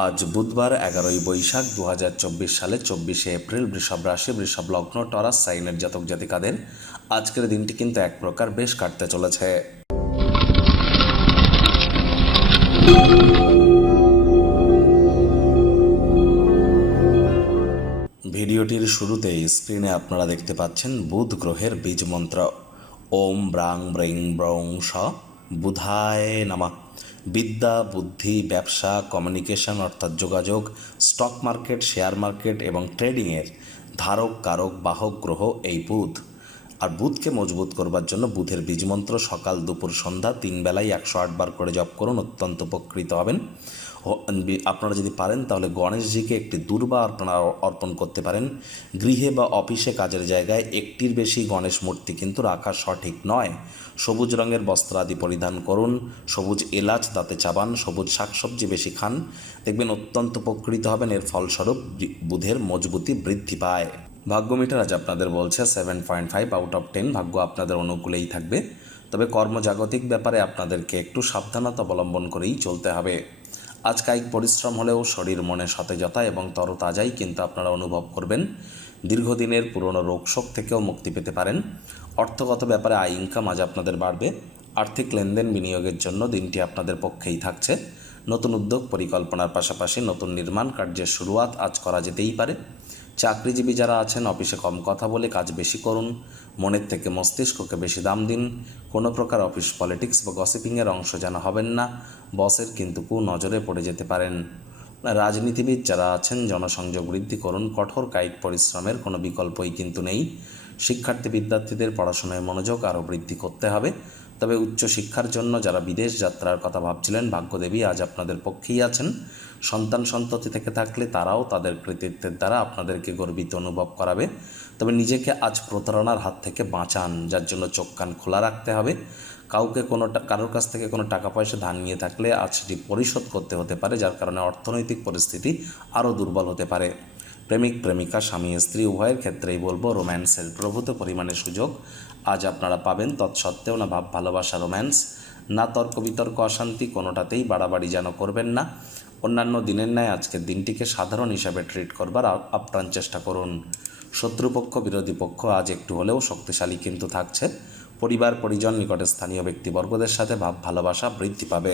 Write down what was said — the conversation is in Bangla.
আজ বুধবার 11ই বৈশাখ 2024 সালে 24শে এপ্রিল। বৃষভ রাশি, বৃষভ লগ্ন, টরাস সাইনের জাতক জাতিকাদের আজকের দিনটি কিন্তু এক প্রকার বেশ কাটতে চলেছে। ভিডিওটির শুরুতেই স্ক্রিনে আপনারা দেখতে পাচ্ছেন বুধ গ্রহের বীজ মন্ত্র ওম ব্রাং ব্রিং ব্রং স বুধায় নমঃ। বিদ্যা, বুদ্ধি, ব্যবসা, কমিউনিকেশন অর্থাৎ যোগাযোগ, স্টক মার্কেট, শেয়ার মার্কেট এবং ট্রেডিংয়ের ধারক কারক বাহক গ্রহ এই বুধ। আর বুধকে মজবুত করবার জন্য বুধের বীজমন্ত্র সকাল দুপুর সন্ধ্যা 3 বেলায় 108 বার করে জপ করুন, অত্যন্ত উপকৃত হবেন। আপনারা যদি পারেন তাহলে গণেশজিকে একটি দূর্বা আপনারা অর্পণ করতে পারেন। গৃহে বা অফিসে কাজের জায়গায় একটির বেশি গণেশ মূর্তি কিন্তু রাখা সঠিক নয়। সবুজ রঙের বস্ত্র আদি পরিধান করুন, সবুজ এলাচ দাঁতে চাবান, সবুজ শাকসবজি বেশি খান, দেখবেন অত্যন্ত উপকৃত হবেন। এর ফলস্বরূপ বুধের মজবুতি বৃদ্ধি পায়। ভাগ্য মিটার আজ আপনাদের বলছে 7.5 আউট অফ 10। ভাগ্য আপনাদের অনুকূলেই থাকবে, তবে কর্মজাগতিক ব্যাপারে আপনাদেরকে একটু সাবধানতা অবলম্বন করেই চলতে হবে। আজ কায়িক পরিশ্রম হলেও শরীর মনে সতেজতা এবং তরতাজাই কিন্তু আপনারা অনুভব করবেন। দীর্ঘদিনের পুরনো রোগশোক থেকেও মুক্তি পেতে পারেন। অর্থগত ব্যাপারে আয় ইনকাম আজ আপনাদের বাড়বে। আর্থিক লেনদেন বিনিয়োগের জন্য দিনটি আপনাদের পক্ষেই থাকছে। নতুন উদ্যোগ পরিকল্পনার পাশাপাশি নতুন নির্মাণ কার্যের শুরুয়াত আজ করা যেতেই পারে। চাকরিজীবী যারা আছেন অফিসে কম কথা বলে কাজ বেশি করুন, মনের থেকে মস্তিষ্ককে বেশি দাম দিন। কোনো প্রকার অফিস পলিটিক্স বা গসিপিংয়ের অংশ যেন হবেন না, বসের কিন্তু নজরে পড়ে যেতে পারেন। রাজনীতিবিদ যারা আছেন জনসংযোগ বৃদ্ধি করুন, কঠোর কায়িক পরিশ্রমের কোনো বিকল্পই কিন্তু নেই। শিক্ষার্থী বিদ্যার্থীদের পড়াশোনায় মনোযোগ আরও বৃদ্ধি করতে হবে। তবে উচ্চশিক্ষার জন্য যারা বিদেশ যাত্রার কথা ভাবছিলেন, ভাগ্যদেবী আজ আপনাদের পক্ষেই আছেন। সন্তান সন্ততি থেকে থাকলে তারাও তাদের কৃতিত্বের দ্বারা আপনাদেরকে গর্বিত অনুভব করাবে। তবে নিজেকে আজ প্রতারণার হাত থেকে বাঁচান, যার জন্য চোখ কান খোলা রাখতে হবে। কারোর কাছ থেকে কোনো টাকা পয়সা ধার নিয়ে থাকলে আজ সেটি পরিশোধ করতে হতে পারে, যার কারণে অর্থনৈতিক পরিস্থিতি আরও দুর্বল হতে পারে। প্রেমিক প্রেমিকা, স্বামী স্ত্রী উভয়ের ক্ষেত্রেই বলবো রোম্যান্সের প্রভূত পরিমাণে সুযোগ আজ আপনারা পাবেন। তৎসত্ত্বেও না ভাব ভালোবাসা, রোম্যান্স, না তর্ক বিতর্ক, অশান্তি, কোনোটাতেই বাড়াবাড়ি যেন করবেন না। অন্যান্য দিনের ন্যায় আজকের দিনটিকে সাধারণ হিসাবে ট্রিট করবার আপ্রাণ চেষ্টা করুন। শত্রুপক্ষ বিরোধী পক্ষ আজ একটু হলেও শক্তিশালী কিন্তু থাকছে। পরিবার পরিজন নিকটে স্থানীয় ব্যক্তিবর্গদের সাথে ভাব ভালোবাসা বৃদ্ধি পাবে।